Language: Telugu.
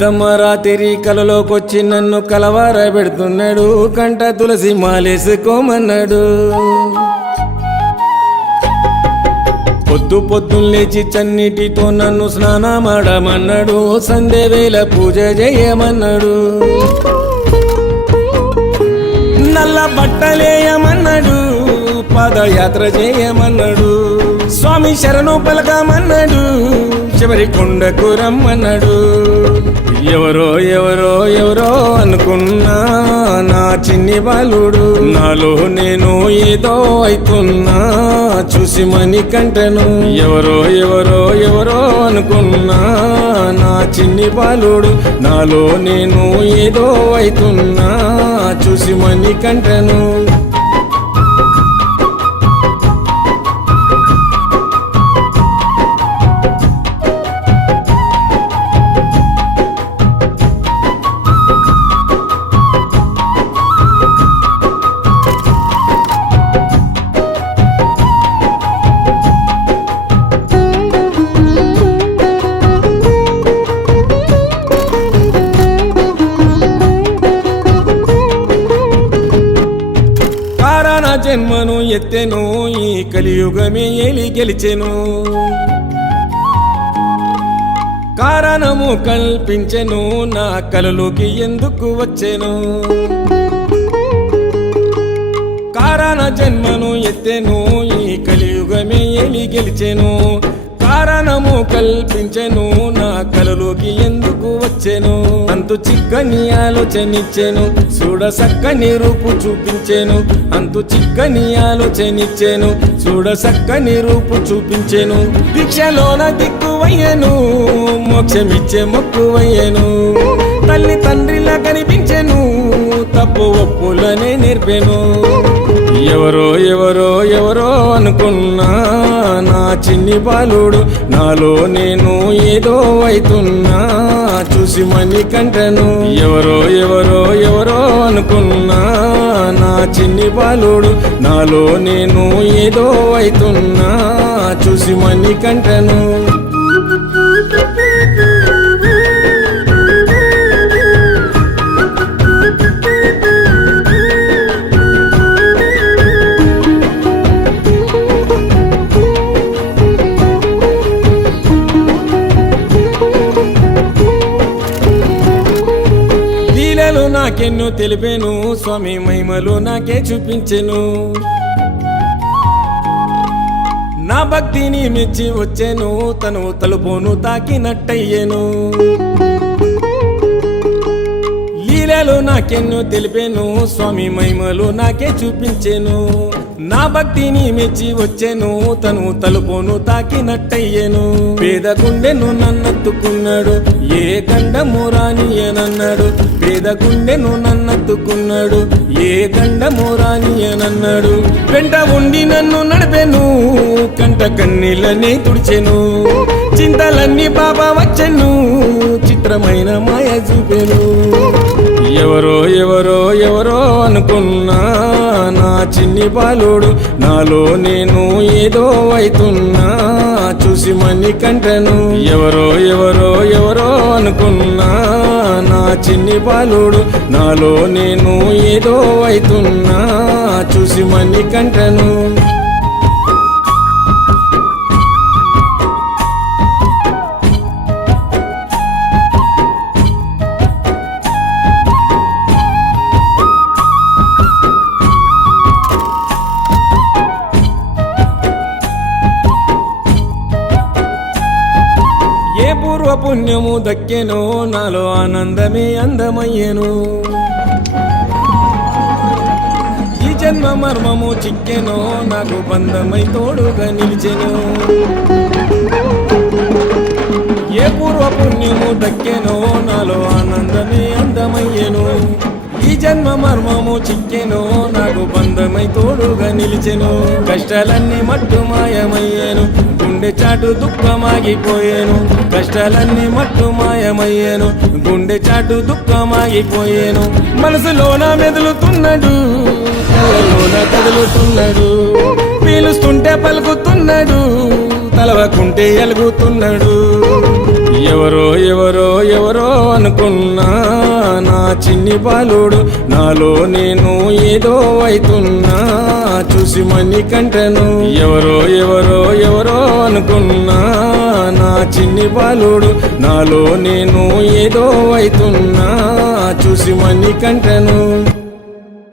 సిద్ధమ్మ రాత్రి కలలోకొచ్చి నన్ను కలవార పెడుతున్నాడు, కంట తులసి మాలేసుకోమన్నాడు. పొద్దు పొద్దున్నేచి చన్నిటితో నన్ను స్నానమాడమన్నాడు, సంధ్య వేళ పూజ చేయమన్నాడు. నల్ల బట్టలేయమన్నాడు, పాదయాత్ర చేయమన్నాడు. స్వామి శరణు పలకమన్నాడు, చివరి కొండకు రమ్మన్నాడు. ఎవరో ఎవరో ఎవరో అనుకున్నా నా చిన్ని బాలుడు, నాలో నేను ఏదో అవుతున్నా చూసి మణికంఠను. ఎవరో ఎవరో ఎవరో అనుకున్నా నా చిన్ని బాలుడు, నాలో నేను ఏదో అవుతున్నా చూసి మణికంఠను. జన్మను ఎత్తెను, ఈ కలియుగమే ఏలి గెలిచెను. కారణము కల్పించెను, నా కలలోకి ఎందుకు వచ్చెను. కారణ జన్మను ఎత్తెను, ఈ కలియుగమే ఏలి గెలిచెను. కారణము కల్పించెను, నా కలలోకి ఎందుకు వచ్చెను. అంతు చిక్కని ఆలోచనిచ్చెను, చూడ సక్కని రూపు చూపించెను. అంతు చిక్కని ఆలోచనిచ్చెను, చూడ సక్కని రూపు చూపించెను. భిక్షలోన దిక్కువయ్యను, మోక్షమిచ్చే మొక్కువయ్యను. తల్లి తండ్రిలా కనిపించెను, తప్పు ఒప్పులనే నేర్పెను. ఎవరో ఎవరో ఎవరో అనుకున్నా నా చిన్ని బాలుడు, నాలో నేను ఏదో అవుతున్నా చూసి మణికంఠను. ఎవరో ఎవరో ఎవరో అనుకున్నా నా చిన్ని బాలుడు, నాలో నేను ఏదో అవుతున్నా చూసి మణికంఠను. నాకెన్నో తెలిపేను, స్వామి మహిమలు నాకే చూపించెను. నా భక్తిని మెచ్చి వచ్చెను, తను తలుపును తాకినట్టయ్యేను. లీలలు నాకెన్నో తెలిపేను, స్వామి మహిమలు నాకే చూపించెను. నా భక్తిని మెచ్చి వచ్చెను, తను తలుపును తాకినట్టయ్యేను. పేద గుండెను నన్నెత్తుకున్నాడు, ఏ గండము రానియనన్నాడు. పేద గుండెను నన్నెత్తుకున్నాడు, ఏ గండము రానియనన్నాడు. వెంట ఉండి నన్ను నడిపెను, కంట కన్నీళ్ళని తుడిచెను. చింతలన్నీ బాబా వచ్చెను, చిత్రమైన మాయ చూపెను. ఎవరో ఎవరో ఎవరో అనుకున్నా నా చిన్ని బాలుడు, నాలో నేను ఏదో అవుతున్నా చూసి మణికంఠను. ఎవరో ఎవరో ఎవరో అనుకున్నా నా చిన్ని బాలుడు, నాలో నేను ఏదో అవుతున్నా చూసి మణికంఠను. ఏ పూర్వ పుణ్యము దక్కెనో, నాలో ఆనందమే అందమయ్యేను. ఈ జన్మ మర్మము చిక్కెనో, నాకు బంధమై తోడుగా నిలిచెను. ఏ పూర్వ పుణ్యము దక్కెనో, నాలో ఆనందమే అందమయ్యేను. ఈ జన్మ మర్మము చిక్కెనో, నాకు బంధమై తోడుగా నిలిచెను. కష్టాలన్నీ మట్టు మాయమయ్యేను, గుండె చాటు దుఃఖమాగిపోయేను. కష్టాలన్నీ మట్టు మాయమయ్యేను, గుండె చాటు దుఃఖమాగిపోయేను. మనసులోన మెదులుతున్నాడు, కళ్ళలోన కదులుతున్నాడు. పీలుస్తుంటే పలుకుతున్నాడు, తలవకుంటే ఎలుగుతున్నాడు. ఎవరో ఎవరో ఎవరో అనుకున్నా నా చిన్ని బాలుడు నాలో నేను ఏదో అవుతున్నా చూసి మణికంఠను ఎవరో ఎవరో ఎవరో అనుకున్నా నా చిన్ని బాలుడు నాలో నేను ఏదో అవుతున్నా చూసి మణికంఠను